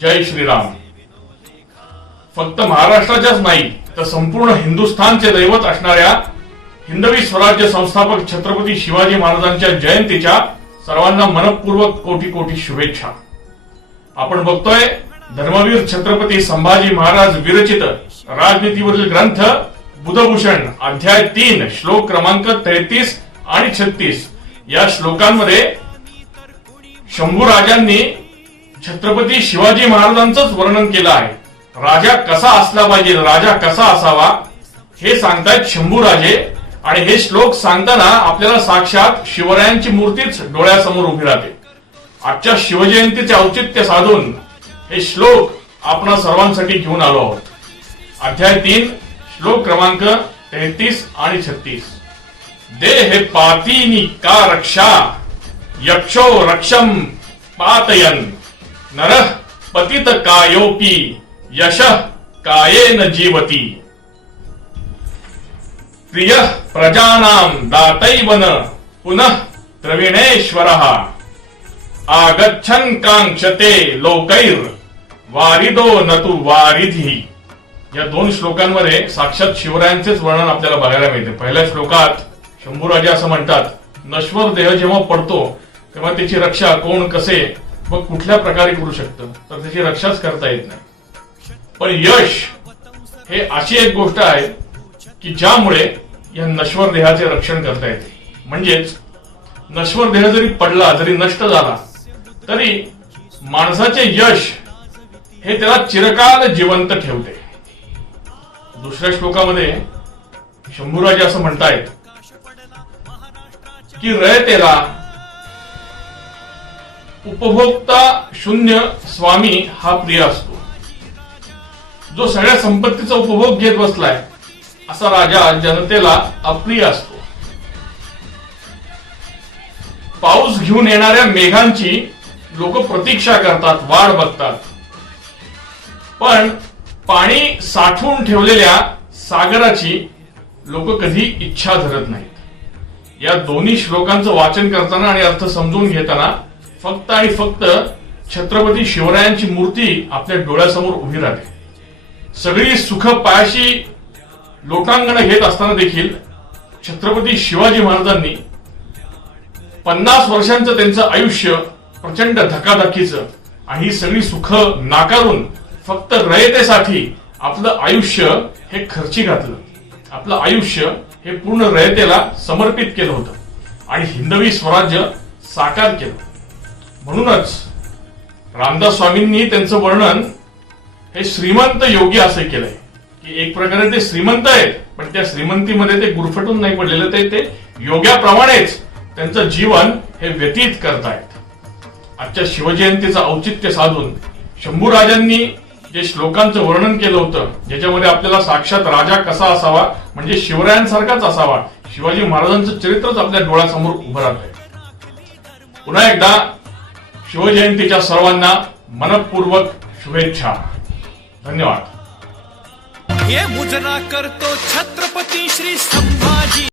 जय श्रीराम. फक्त महाराष्ट्राच्याच नाही तर संपूर्ण हिंदुस्थानचे दैवत असणाऱ्या हिंदवी स्वराज्य संस्थापक छत्रपती शिवाजी महाराजांच्या जयंतीच्या सर्वांना मनपूर्वक कोटी कोटी शुभेच्छा. आपण बघतोय धर्मवीर छत्रपती संभाजी महाराज विरचित राजनीतीवरील ग्रंथ बुधभूषण अध्याय 3 श्लोक क्रमांक 33 आणि 36 या श्लोकांमध्ये शंभू राजांनी छत्रपती शिवाजी महाराजांचंच वर्णन केलं आहे. राजा कसा असला पाहिजे, राजा कसा असावा हे सांगतायत शंभू राजे. आणि हे श्लोक सांगताना आपल्याला साक्षात शिवरायांची मूर्तीच डोळ्यासमोर उभी राहते. आजच्या शिवजयंतीचे औचित्य साधून हे श्लोक आपण सर्वांसाठी घेऊन आलो आहोत. अध्याय 3 श्लोक क्रमांक 33 आणि 36. देह पातीनी का रक्षा यक्षो रक्षम पातयन नरः पतित कायोपी यशः कायेन जीवती प्रिय प्रजानां दातैवन पुनः द्रविणेश्वरः आगच्छन् कांक्षते लोकैर वारिदो नतु वारिधी. या दोन श्लोकांमध्ये साक्षात शिवरायांचेच वर्णन आपल्याला बघायला मिळते. पहिल्या श्लोकात शंभूराजे असं म्हणतात, नश्वर देह जेव्हा पडतो तेव्हा त्याची रक्षा कोण, कसे व कुठल्या प्रकारे करू शकतं, तर त्याची रक्षाच करता येत नाही. पण यश हे अशी एक गोष्ट आहे की ज्यामुळे या नश्वर देहाचे रक्षण करता येते. म्हणजेच नश्वर देह जरी पडला, जरी नष्ट झाला, तरी माणसाचे यश हे त्याला चिरकाल जिवंत ठेवते. दुसऱ्या श्लोकामध्ये शंभूराजे असं म्हणतायत की रयतेला उपभोक्ता शून्य स्वामी हा प्रिय असतो. जो सगळ्या संपत्तीचा उपभोग घेत बसलाय असा राजा जनतेला अप्रिय असतो. पाऊस घेऊन येणाऱ्या मेघांची लोक प्रतीक्षा करतात, वाट बघतात, पण पाणी साठवून ठेवलेल्या सागराची लोक कधी इच्छा धरत नाहीत. या दोन्ही श्लोकांचं वाचन करताना आणि अर्थ समजून घेताना फक्त आणि फक्त छत्रपती शिवरायांची मूर्ती आपल्या डोळ्यासमोर उभी राहते. सगळी सुख पायाशी लोटांगण घेत असताना देखील छत्रपती शिवाजी महाराजांनी 50 वर्षांचं त्यांचं आयुष्य प्रचंड धकाधकीचं आणि ही सगळी सुख नाकारून फक्त रयतेसाठी आपलं आयुष्य हे खर्ची घातलं. आपलं आयुष्य हे पूर्ण रयतेला समर्पित केलं होतं आणि हिंदवी स्वराज्य साकार केलं. म्हणूनच रामदास स्वामींनी त्यांचं वर्णन हे श्रीमंत योगी असं केलंय की एक प्रकारे ते श्रीमंत आहेत, पण त्या श्रीमंतीमध्ये ते गुरफटून नाही पडलेलं, ते योग्याप्रमाणेच त्यांचं जीवन हे व्यतीत करतायत. आजच्या शिवजयंतीचं औचित्य साधून शंभू राजांनी जे श्लोकांचं वर्णन केलं होतं, ज्याच्यामध्ये आपल्याला साक्षात राजा कसा असावा म्हणजे शिवरायांसारखाच असावा, शिवाजी महाराजांचं चरित्रच आपल्या डोळ्यासमोर उभं राहत आहे. पुन्हा एकदा शिवजयंतीच्या सर्वांना मनपूर्वक शुभेच्छा. धन्यवाद. ये मुजना करतो छत्रपती श्री संभाजी.